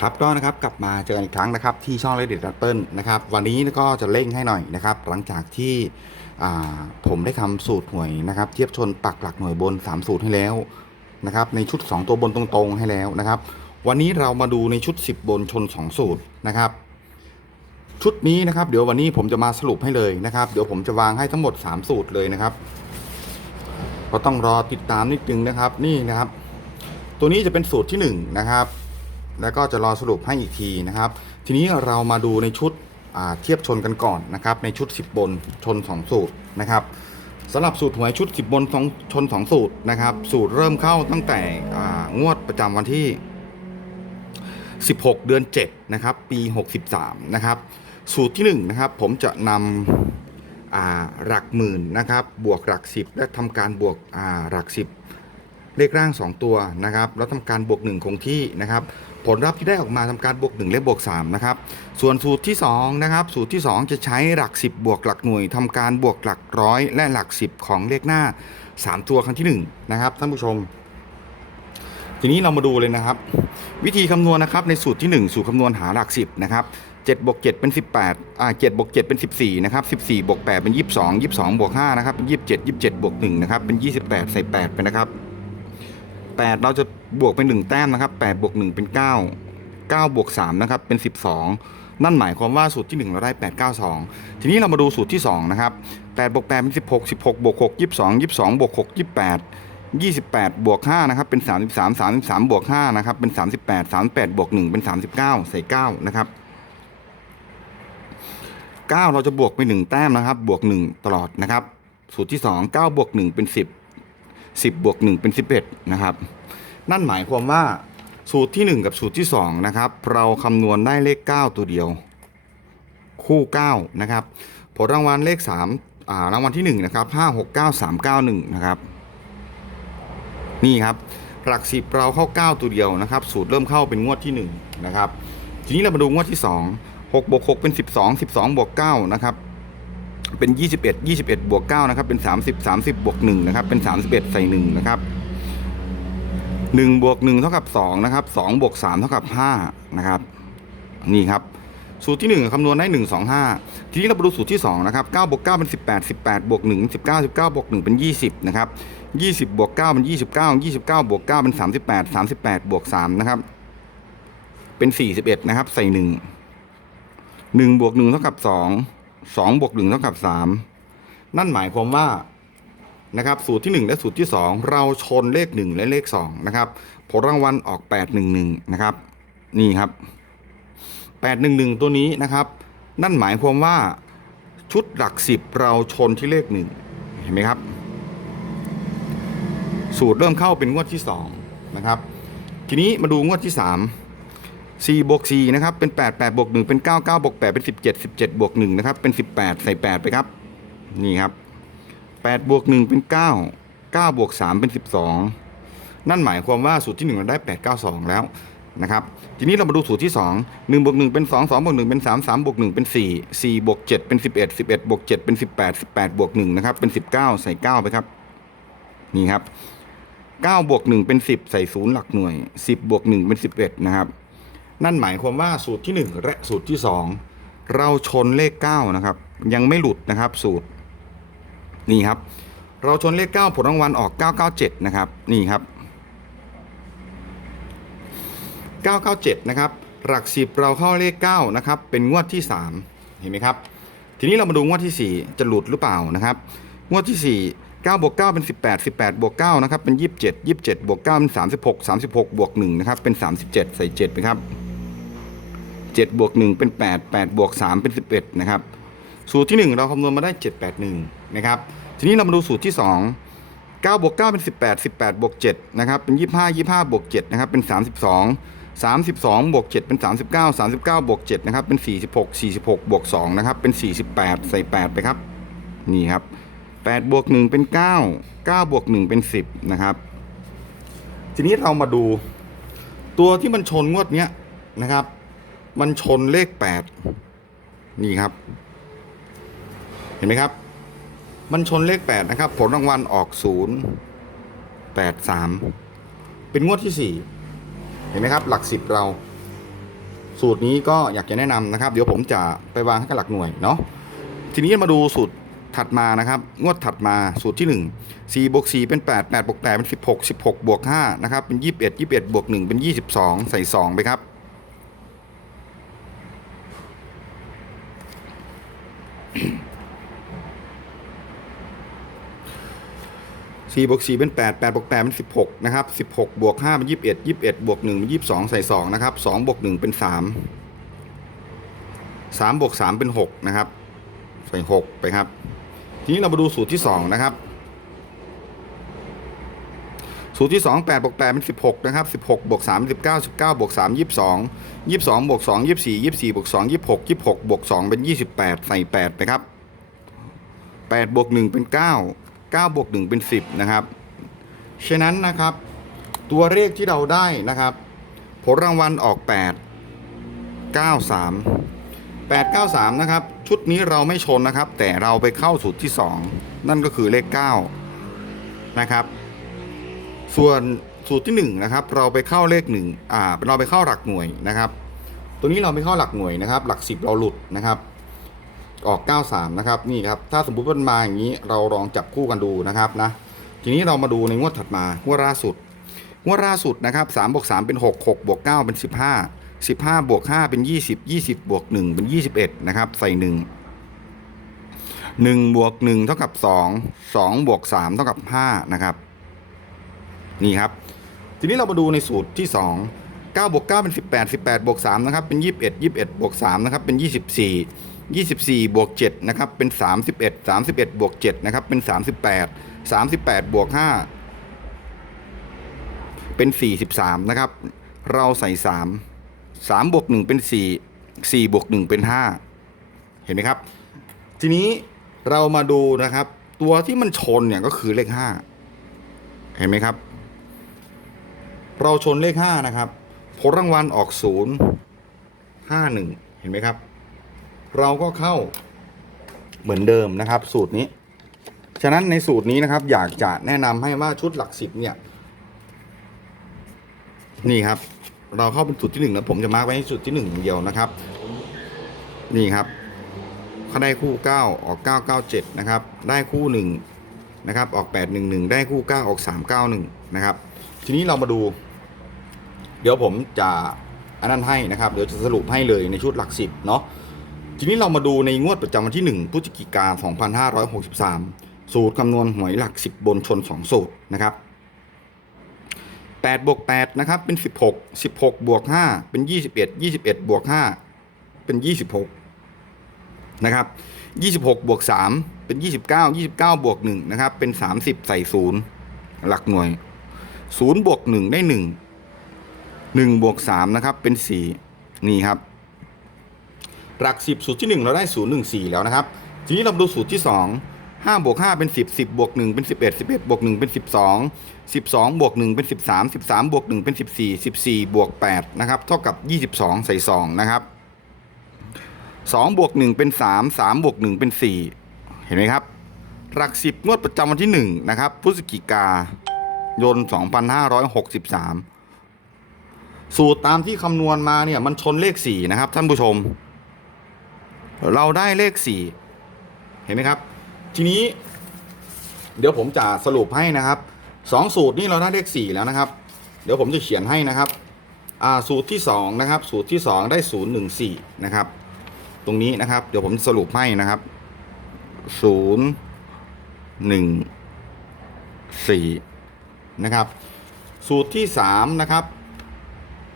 ครับก็นะครับกลับมาเจอกันอีกครั้งนะครับที่ช่อง Reddit r a p p e r นะครับวันนี้ก็จะเร่งให้หน่อยนะครับหลังจากที่ผมได้ทำสูตรหน่วยนะครับเทียบชนปักหลักหน่วยบน 3 สูตรให้แล้วนะครับในชุด 2 ตัวบนตรงๆให้แล้วนะครับ วันนี้เรามาดูในชุด 10 บนชน 2 สูตรนะครับ ชุดนี้นะครับเดี๋ยววันนี้ผมจะมาสรุปให้เลยนะครับ เดี๋ยวผมจะวางให้ทั้งหมด 3 สูตรเลยนะครับก็ต้องรอติดตามนิดนึงนะครับนี่นะครับ ตัวนี้จะเป็นสูตรที่1นะครับ แล้วก็จะรอสรุปให้อีกทีนะครับ ทีนี้เรามาดูในชุดเทียบชนกันก่อนนะครับในชุด 10 บนชน 2 สูตรนะครับสำหรับสูตรหวยชุด 10 บนสองชน 2 สูตรนะครับ สูตรเริ่มเข้าตั้งแต่งวดประจำวันที่ 16 เดือน 7 นะครับ ปี 63 นะครับ สูตรที่ 1 นะครับ ผมจะนำหลักหมื่นนะครับ บวกหลัก 10 และทำการบวกหลัก 10 เลขร่าง 2 ตัวนะครับ แล้วทำการบวก 1 คงที่นะครับ ผลลัพธ์ที่ได้ออกมาทำการบวก 1 และบวก3นะครับส่วนสูตรที่2นะครับสูตรที่ 2 จะใช้หลัก 10 บวกหลักหน่วยทำการบวกหลักร้อยและหลัก 10 ของเลขหน้า 3 ตัวครั้งที่ 1 นะครับท่านผู้ชม ทีนี้เรามาดูเลยนะครับ วิธีคำนวณนะครับในสูตรที่ 1 สูตรคำนวณหาหลัก 10นะครับ7บวก7เป็น 18อ่า7บวก7เป็น 14นะครับ14บวก8เป็น 22 22บวก5นะครับเป็น27 27บวก1นะครับเป็น 28 ใส่ 8 ไปนะครับ 8 เราจะบวกเป็น1แต้มนะครับ8บวก1เป็น 9 9บวก3นะครับเป็น 12 นั่นหมายความว่าสูตรที่ 1 เราได้ 8 9 2 ทีนี้เรามาดูสูตรที่ 2 นะครับ8บวก8เป็น 16 16บวก6 22 22บวก6 28 28 บวก5นะครับเป็น 33 33 บวก5นะครับเป็น 38 38 บวก 1 เป็น 39 ใส่ 9 นะครับ 9 เราจะบวกไป 1 แต้มนะครับ บวก 1 ตลอดนะครับ สูตรที่ 2 9 บวก 1 เป็น 10 10บวก1เป็น 11 นะครับ นั่นหมายความว่าสูตรที่ 1 กับสูตรที่ 2 นะครับ เราคำนวณได้เลข 9 ตัวเดียว คู่ 9 นะครับ ผลรางวัลเลข3อ่ารางวัลที่ 1 นะครับ 5 6 9 3 9 1 นะครับ นี่ครับ หลักสิบเราเข้า 9 ตัวเดียวนะครับ สูตรเริ่มเข้าเป็นงวดที่ 1 นะครับ ทีนี้เรามาดูงวดที่ 2 6บวก6เป็น 12 12บวก9นะครับ เป็น 21 21 บวก9นะครับเป็น 30 30 บวก1นะครับเป็น 31 ใส่1นะครับ1บวก1เท่ากับ2นะครับ2บวก3เท่ากับ5นะครับนี่ครับสูตรที่ 1คำนวณได้ 1 2 5 ทีนี้เรามาดูสูตรที่2นะครับ9บวก9เป็น 18 18บวก1 19 19บวก1เป็น 20นะครับ20บวก9เป็น 29 29บวก9เป็น 38 38บวก3นะครับเป็น 41นะครับใส่ 1 1บวก1เท่ากับ2 2บวก1เท่ากับ3นั่นหมายความว่านะครับสูตรที่ 1 และสูตรที่ 2 เราชนเลข 1 และเลข2นะครับผลรางวัลออก 811 นะครับ นี่ครับ 811 ตัวนี้นะครับ นั่นหมายความว่าชุดหลัก 10 เราชนที่เลข 1 เห็นไหมครับ สูตรเริ่มเข้าเป็นงวดที่ 2 นะครับ ทีนี้มาดูงวดที่ 3 4บวก4นะครับเป็น 8 8บวก1เป็น 9 9บวก8เป็น 17 17บวก1นะครับเป็น 18 ใส่ 8 ไปครับนี่ครับ8บวก1เป็น 9 9บวก3เป็น 12 นั่นหมายความว่าสูตรที่ 1 เราได้ 8 9 2 แล้วนะครับทีนี้เรามาดูสูตรที่ 2 1บวก1เป็น 2 2บวก1เป็น 3 3บวก1เป็น 4 4บวก7เป็น 11 11บวก7เป็น 18 18บวก1นะครับเป็น 19 ใส่ 9 ไปครับนี่ครับ9บวก1เป็น 10 ใส่ศูนย์หลักหน่วย 10บวก1เป็น 11 นะครับ นั่นหมายความว่าสูตรที่ 1 และสูตรที่ 2 เราชนเลข 9 นะครับ ยังไม่หลุดนะครับสูตร นี่ครับ เราชนเลข 9 ผลรางวัลออก 997 นะครับ นี่ครับ 997 นะครับ หลักสิบเราเข้าเลข 9 นะครับ เป็นงวดที่ 3 เห็นไหมครับ ทีนี้เรามาดูงวดที่ 4 จะหลุดหรือเปล่านะครับ งวดที่4 9บวก9เป็น 18 18บวก9นะครับเป็น 27 27บวก9เป็น36 36บวก1นะครับเป็น 37 ใส่7ไปครับ 7บวก1เป็น 8 8บวก3เป็น 11 นะครับ สูตรที่ 1 เราคำนวณมาได้ 781 นะครับ ทีนี้เรามาดูสูตรที่ 2 9บวก9เป็น 18 18บวก7นะครับ เป็น 25 25บวก7นะครับ เป็น 32 32บวก7เป็น 39 39บวก7นะครับ เป็น 46 46บวก2นะครับ เป็น 48 ใส่ 8 ไปครับ นี่ครับ8บวก1เป็น 9 9บวก1เป็น 10 นะครับ ทีนี้เรามาดูตัวที่มันชนงวดเนี้ยนะครับ มันชนเลข8นี่ครับ เห็นไหมครับ มันชนเลข8นะครับ ผลรางวัลออก0 8 3เป็นงวดที่4เห็นไหมครับ หลัก10เรา สูตรนี้ก็อยากจะแนะนำนะครับ เดี๋ยวผมจะไปวางให้กับหลักหน่วยเนาะทีนี้มาดูสูตรถัดมานะครับ งวดถัดมาสูตรที่1 4บวก4เป็น 8 8บวก8เป็น 16 16บวก5นะครับเป็น 21 21บวก1เป็น 22 ใส่2ไปครับ สี่บวกสี่เป็นแปดแปดบวกแปดเป็นสิบหกนะครับสิบหกบวกห้าเป็นยี่สิบเอ็ดยี่สิบเอ็ดบวกหนึ่งเป็นยี่สิบสองใส่สองนะครับสองบวกหนึ่งเป็นสามสามบวกสามเป็นหกนะครับ ใส่หกไปครับ ทีนี้เรามาดูสูตรที่สองนะครับ สูตรที่สองแปดบวกแปดเป็นสิบหกนะครับสิบหกบวกสามเป็นสิบเก้าสิบเก้าบวกสามยี่สิบสองยี่สิบสองบวกสองยี่สี่ยี่สี่บวกสองยี่สิบหกยี่สิบหกบวกสองเป็นยี่สิบแปดใส่แปดไปครับแปดบวกหนึ่งเป็นเก้าเก้าบวกหนึ่งเป็นสิบนะครับ ฉะนั้นนะครับ ตัวเลขที่เราได้นะครับ ผลรางวัลออก 8 93 893 นะครับ ชุดนี้เราไม่ชนนะครับ แต่เราไปเข้าสูตรที่ 2 นั่นก็คือเลข 9 นะครับ ส่วนสูตรที่ 1 นะครับ เราไปเข้าเลข1อ่าเราไปเข้าหลักหน่วยนะครับ ตัวนี้เราไม่เข้าหลักหน่วยนะครับ หลัก 10 เราหลุดนะครับ ออก 93 นะครับนี่ครับถ้าสมมุติว่ามันมาอย่างนี้เราลองจับคู่กันดูนะครับนะทีนี้เรามาดูในงวดถัดมางวดล่าสุดงวดล่าสุดนะครับ3บวก3เป็น 6 6บวก9เป็น 15 15บวก5เป็น 20 20บวก1เป็น 21 นะครับ ใส่ 1 1บวก1เท่ากับ 2 2บวก3เท่ากับ 5 นะครับ นี่ครับ ทีนี้เรามาดูในสูตรที่ 2 9บวก9เป็น 18 18บวก3นะครับเป็น 21 21บวก3นะครับเป็น 24 24บวก7นะครับเป็น 31 31บวก7นะครับเป็น 38 38บวก5เป็น 43นะครับเราใส่ 3 3บวก1เป็น 4 4บวก1เป็น 5 เห็นไหมครับ ทีนี้เรามาดูนะครับ ตัวที่มันชนเนี่ยก็คือเลข 5 เห็นไหมครับ เราชนเลข 5 นะครับ ผลรางวัลออก 0 5 1 เห็นไหมครับ เราก็เข้าเหมือนเดิมนะครับ สูตรนี้ ฉะนั้นในสูตรนี้นะครับ อยากจะแนะนำให้ว่าชุดหลักสิบเนี่ย นี่ครับ เราเข้าเป็นสูตรที่หนึ่งแล้วผมจะมาร์กไว้ให้สูตรที่หนึ่งอย่างเดียวนะครับ นี่ครับเขาได้คู่เก้าออกเก้าเก้าเจ็ดนะครับ ได้คู่หนึ่งนะครับ ออกแปดหนึ่งหนึ่งได้คู่เก้าออกสามเก้าหนึ่งนะครับ ทีนี้เรามาดู เดี๋ยวผมจะอันนั้นให้นะครับ เดี๋ยวจะสรุปให้เลยในชุดหลักสิบเนาะ ทีนี้เรามาดูในงวดประจำวันที่ 1พฤศจิกา2563 สูตรคำนวณหวยหลัก 10 บนชน 2 สูตรนะครับ8บวก8นะครับเป็น 16 16 บวก 5 เป็น 21 21 บวก 5 เป็น 26 นะครับ 26 บวก 3 เป็น 29 29 บวก 1 นะครับ เป็น 30 ใส่ 0 หลักหน่วย 0 บวก 1 ได้ 1 1 บวก 3 นะครับ เป็น 4 นี่ครับ หลัก 10 สูตรที่ 1 เราได้ 014 แล้วนะครับ ทีนี้เราดูสูตรที่ 2 5บวก5เป็น 10 10บวก1เป็น 11 11บวก1เป็น 12 12บวก1เป็น 13 13บวก1เป็น 14 14บวก8นะครับเท่ากับ 22 ใส่2นะครับ2บวก1เป็น 3 3บวก1เป็น 4 เห็นไหมครับ หลัก 10 งวดประจำวันที่ 1 นะครับพฤศจิกายน 2563 สูตรตามที่คำนวณมาเนี่ยมันชนเลข 4 นะครับท่านผู้ชม เราได้เลข 4 เห็นไหมครับ ทีนี้ เดี๋ยวผมจะสรุปให้นะครับสองสูตรนี้เราได้เลข 4 แล้วนะครับ เดี๋ยวผมจะเขียนให้นะครับอ่าสูตรที่ 2 นะครับ สูตรที่ 2 ได้ 0 1 4 นะครับ ตรงนี้นะครับ เดี๋ยวผมสรุปให้นะครับ 0 1 4 นะครับ สูตรที่ 3 นะครับ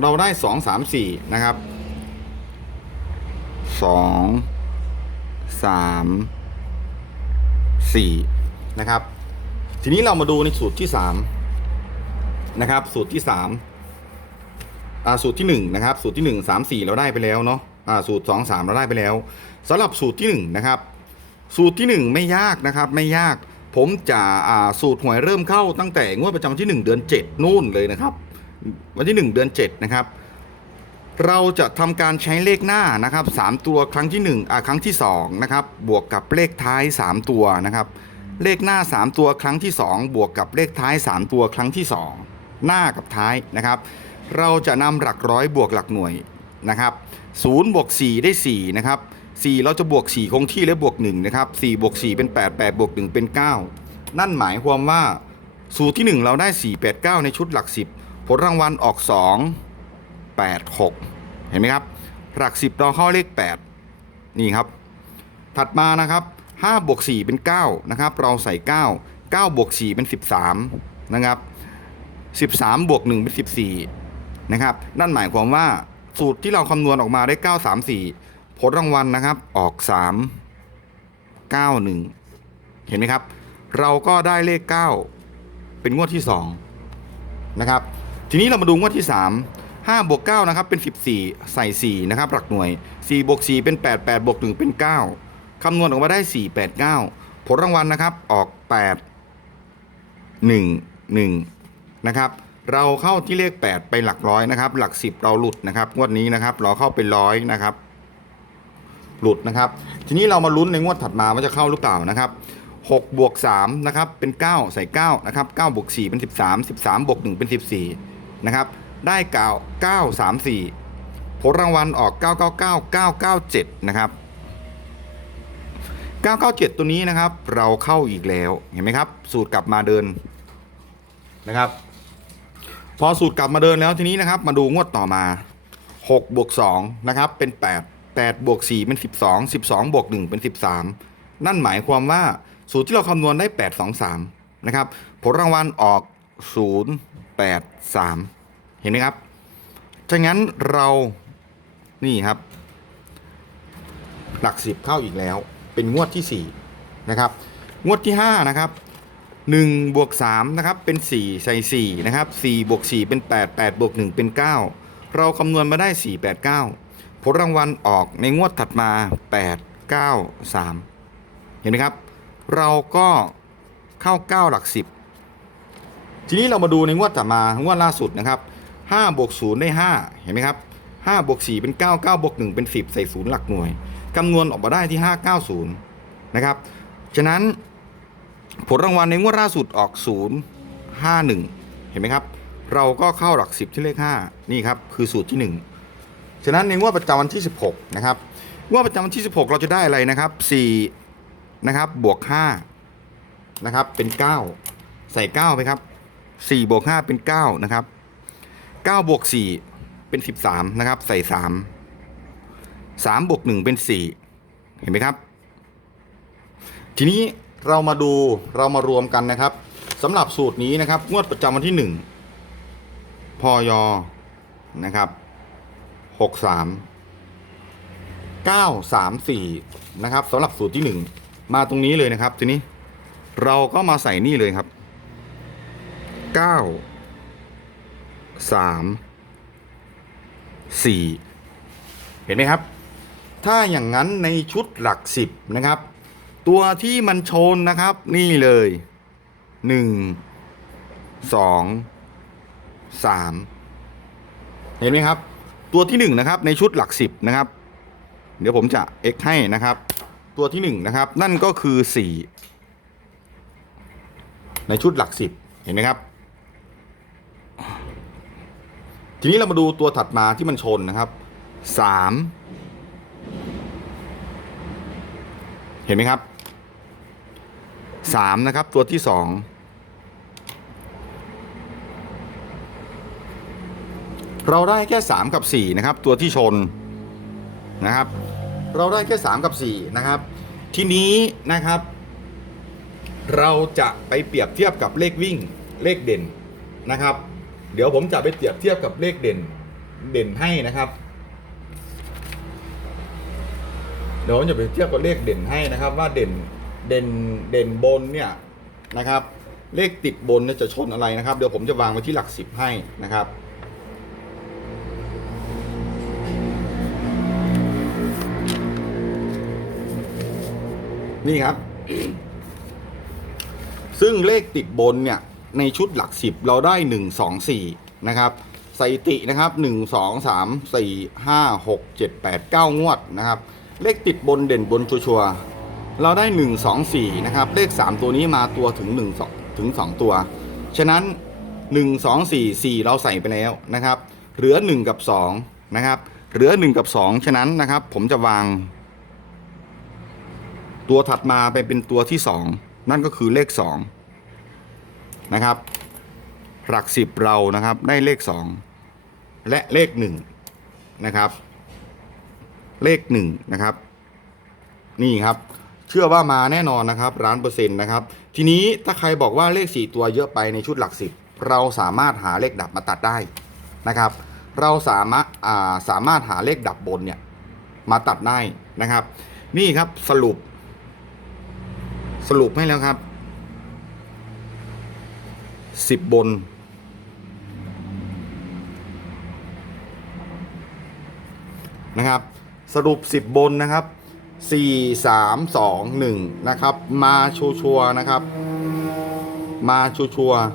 เราได้ 2 3 4 นะครับ สองสามสี่นะครับ ทีนี้เรามาดูในสูตรที่สามนะครับ สูตรที่สามอ่าสูตรที่หนึ่งนะครับ สูตรที่หนึ่งสามสี่เราได้ไปแล้วเนาะอ่าสูตรสองสามเราได้ไปแล้วสำหรับสูตรที่หนึ่งนะครับ สูตรที่หนึ่งไม่ยากนะครับ ไม่ยาก ผมจะอ่าสูตรหวยเริ่มเข้าตั้งแต่งวดประจำวันที่หนึ่งเดือนเจ็ดนู่นเลยนะครับ วันที่หนึ่งเดือนเจ็ดนะครับ เราจะทำการใช้เลขหน้านะครับ 3 ตัวครั้งที่1อ่าครั้งที่2นะครับบวกกับเลขท้าย 3 ตัวนะครับ เลขหน้า 3 ตัวครั้งที่ 2 บวกกับเลขท้าย 3 ตัวครั้งที่ 2 หน้ากับท้ายนะครับ เราจะนำหลักร้อยบวกหลักหน่วยนะครับ0บวก4ได้4นะครับ4เราจะบวก 4 คงที่และบวก1นะครับ4บวก4เป็น 8 8 บวก 1 เป็น 9 นั่นหมายความว่าสูตรที่ 1 เราได้ 4 8 9 ในชุดหลัก 10 ผลรางวัลออก 2 8 6 เห็นไหมครับ หลัก 10 เราเข้าเลข 8 นี่ครับ ถัดมานะครับ5บวก4เป็น 9 นะครับ เราใส่ 9 9บวก4เป็น 13 นะครับ 13 บวก 1 เป็น 14 นะครับ นั่นหมายความว่าสูตรที่เราคำนวณออกมาได้ 9 3 4 ผลรางวัลนะครับออก 3 9 1 เห็นไหมครับ เราก็ได้เลข 9 เป็นงวดที่ 2 นะครับ ทีนี้เรามาดูงวดที่ 3 5บวก9นะครับเป็น 14 ใส่4นะครับหลักหน่วย4บวก4เป็น 8 8บวก1เป็น 9 คำนวณออกมาได้ 4 8 9 ผลรางวัลนะครับออก 8 1 1 นะครับ เราเข้าที่เลข 8 ไปหลักร้อยนะครับ หลัก 10 เราหลุดนะครับ งวดนี้นะครับเราเข้าไปร้อยนะครับ หลุดนะครับ ทีนี้เรามาลุ้นในงวดถัดมาว่าจะเข้าหรือเปล่านะครับ6บวก3นะครับเป็น 9 ใส่9นะครับ9บวก4เป็น 13 13บวก1เป็น 14นะครับ ได้9 9 3 4 ผลรางวัลออก 999 997 นะครับ 997 ตัวนี้นะครับ เราเข้าอีกแล้วเห็นไหมครับ สูตรกลับมาเดินนะครับ พอสูตรกลับมาเดินแล้วทีนี้นะครับ มาดูงวดต่อมา6บวก2นะครับเป็น 8 8บวก4เป็น 12 12บวก1เป็น 13 นั่นหมายความว่าสูตรที่เราคำนวณได้ 8 2 3 นะครับ ผลรางวัลออก 0 8 3 เห็นไหมครับถ้างั้นเรานี่ครับ หลักสิบเข้าอีกแล้ว เป็นงวดที่ 4 นะครับ งวดที่ 5 นะครับ1บวก3นะครับเป็น 4 ใส่4นะครับ4บวก4เป็น 8 8บวก1เป็น 9 เราคำนวณมาได้ 4 8 9 ผลรางวัลออกในงวดถัดมา 8 9 3 เห็นไหมครับ เราก็เข้า 9 หลัก 10 ทีนี้เรามาดูในงวดถัดมางวดล่าสุดนะครับ 5บวก0ได้ 5 เห็นไหมครับ5บวก4เป็น 9 9บวก1เป็น 10 ใส่0หลักหน่วยคำนวณออกมาได้ที่ 590 นะครับ ฉะนั้นผลรางวัลในงวดล่าสุดออก 051 เห็นไหมครับ เราก็เข้าหลัก 10 ที่เลข 5 นี่ครับ คือสูตรที่ 1 ฉะนั้นในงวดประจำวันที่ 16 นะครับงวดประจำวันที่ 16 เราจะได้อะไรนะครับ4นะครับบวก5นะครับเป็น 9 ใส่9ไปครับ4บวก5เป็น 9 นะครับ 9บวก4เป็น 13 นะครับ ใส่ 3 3บวก1เป็น 4 เห็นไหมครับ ทีนี้เรามาดูเรามารวมกันนะครับสำหรับสูตรนี้นะครับ งวดประจำวันที่ 1 พย นะครับ 63 934 นะครับสำหรับสูตรที่ 1 มาตรงนี้เลยนะครับ ทีนี้เราก็มาใส่นี่เลยครับ 9 3 4เห็นไหมครับ ถ้าอย่างนั้นในชุดหลักสิบนะครับ ตัวที่มันชนนะครับนี่เลยหนึ่งสองสามเห็นไหมครับ ตัวที่หนึ่งนะครับในชุดหลักสิบนะครับ เดี๋ยวผมจะ x ให้นะครับ ตัวที่หนึ่งนะครับ นั่นก็คือสี่ในชุดหลักสิบเห็นไหมครับ ทีนี้เรามาดูตัวถัดมาที่มันชนนะครับสามเห็นไหมครับสามนะครับ ตัวที่สองเราได้แค่สามกับสี่นะครับ ตัวที่ชนนะครับ เราได้แค่สามกับสี่นะครับ ทีนี้นะครับ เราจะไปเปรียบเทียบกับเลขวิ่งเลขเด่นนะครับ เดี๋ยวผมจะไปเปรียบเทียบกับเลขเด่นเด่นให้นะครับ เดี๋ยวผมจะไปเทียบกับเลขเด่นให้นะครับ ว่าเด่นเด่นเด่นบนเนี่ยนะครับ เลขติดบนเนี่ยจะชนอะไรนะครับ เดี๋ยวผมจะวางไว้ที่หลักสิบให้นะครับนี่ครับ ซึ่งเลขติดบนเนี่ย ในชุดหลักสิบเราได้หนึ่งสองสี่นะครับสถิตินะครับหนึ่งสองสามสี่ห้าหกเจ็ดแปดเก้างวดนะครับ เลขติดบนเด่นบนชัวร์ๆเราได้หนึ่งสองสี่นะครับ เลขสามตัวนี้มาตัวถึงหนึ่งสองถึงสองตัว ฉะนั้นหนึ่งสองสี่สี่เราใส่ไปแล้วนะครับ เหลือหนึ่งกับสองนะครับ เหลือหนึ่งกับสองฉะนั้นนะครับ ผมจะวาง ตัวถัดมาไปเป็นตัวที่สองนั่นก็คือเลขสอง นะครับ หลักสิบเรานะครับได้เลขสองและเลขหนึ่งนะครับ เลขหนึ่งนะครับ นี่ครับ เชื่อว่ามาแน่นอนนะครับร้านเปอร์เซ็นต์นะครับ ทีนี้ถ้าใครบอกว่าเลขสี่ตัวเยอะไปในชุดหลักสิบเราสามารถหาเลขดับมาตัดได้นะครับ เราสามารถาสามารถหาเลขดับบนเนี่ยมาตัดได้นะครับ นี่ครับสรุป สรุปให้แล้วครับ สิบบน นะครับ สรุป10บบนนะครับ4 3 2 1นะครับ มาชัวร์ๆนะครับ มาชัวร์ๆ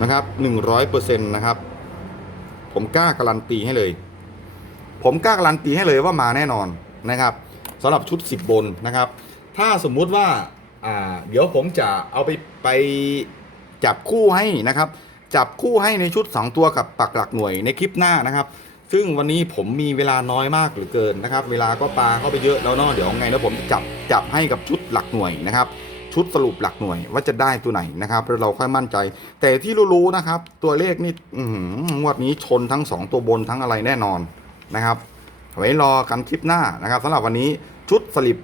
นะครับ100%นต์นะครับ ผมกล้าการันตีให้เลย ผมกล้าการันตีให้เลยว่ามาแน่นอนนะครับสำหรับชุด10บนนะครับ ถ้าสมมุติว่า อ่าเดี๋ยวผมจะเอาไปไปจับคู่ให้นะครับ จับคู่ให้ในชุด 2 ตัวกับปักหลักหน่วยในคลิปหน้านะครับ ซึ่งวันนี้ผมมีเวลาน้อยมากเหลือเกินนะครับ เวลาก็ปลาเข้าไปเยอะแล้วเนาะเดี๋ยวไงแล้วผมจะจับจับให้กับชุดหลักหน่วยนะครับ ชุดสรุปหลักหน่วยว่าจะได้ตัวไหนนะครับแล้วเราค่อยมั่นใจ แต่ที่รู้ๆนะครับ ตัวเลขนี่อื้อหืองวดนี้ชนทั้ง 2 ตัวบนทั้งอะไรแน่นอนนะครับไว้รอกันคลิปหน้านะครับสำหรับวันนี้ ชุดสลิป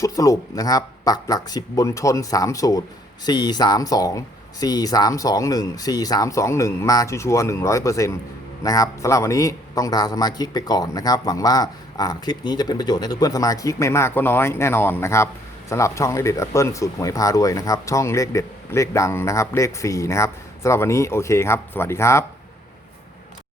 ชุดสรุปนะครับ ปักหลัก 10 บนชน 3 สูตร 4 3 2 4 3 2 1 4 3 2 1 มาชัวร์100%นะครับสำหรับวันนี้ต้องลาสมาชิกไปก่อนนะครับ หวังว่าอ่าคลิปนี้จะเป็นประโยชน์ให้ทุกเพื่อนสมาชิกไม่มากก็น้อยแน่นอนนะครับสำหรับช่องเลขเด็ดแอปเปิลสูตรหวยพารวยนะครับ ช่องเลขเด็ดเลขดังนะครับ เลขฟรีนะครับสำหรับวันนี้โอเคครับ สวัสดีครับ